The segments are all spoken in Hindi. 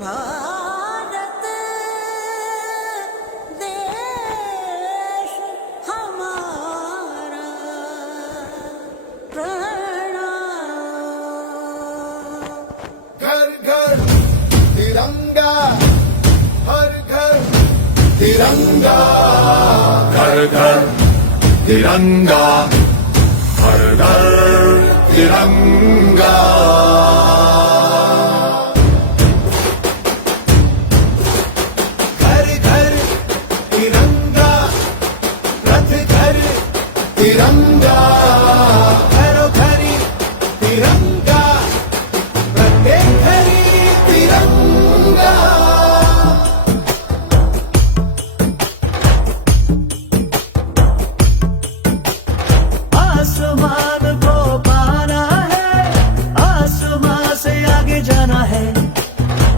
भारत देश हमारा प्रणाम। घर घर तिरंगा, हर घर तिरंगा, घर घर तिरंगा, हर घर तिरंगा। घर घर तिरंगा, रथ घर तिरंगा, घरो घरी तिरंगा, प्रत्येक घरी तिरंगा। आसमान को पाना है, आसमान से आगे जाना है।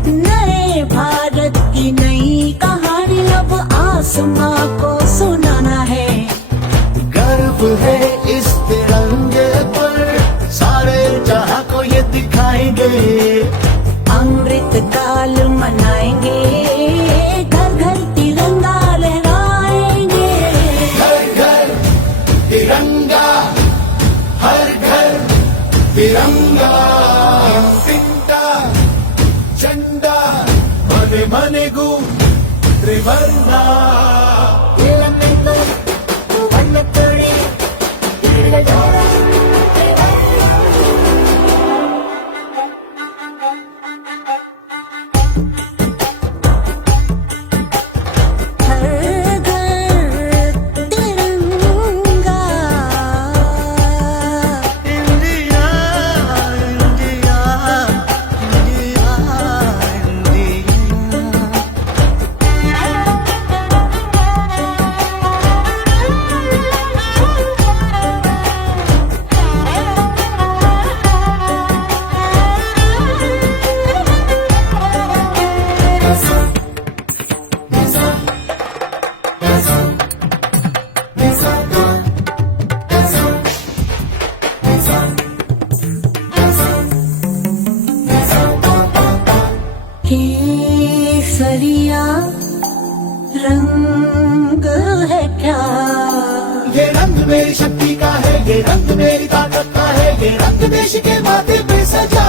नए भारत की नई कहानी अब आसमां को सुनाना है। गर्व है इस तिरंगे पर, सारे जहां को ये दिखाएंगे। अमृत काल मनाएंगे, घर घर तिरंगा लहराएंगे। घर घर तिरंगा, हर घर तिरंगा। तिंटा झंडा मने मने गु त्रिवर्णा। हर घर तिरंगा। India India India India. केसरिया रंग है क्या? ये रंग मेरी शक्ति का है, ये रंग मेरी ताकत का है, ये रंग देश के माथे पे सजा।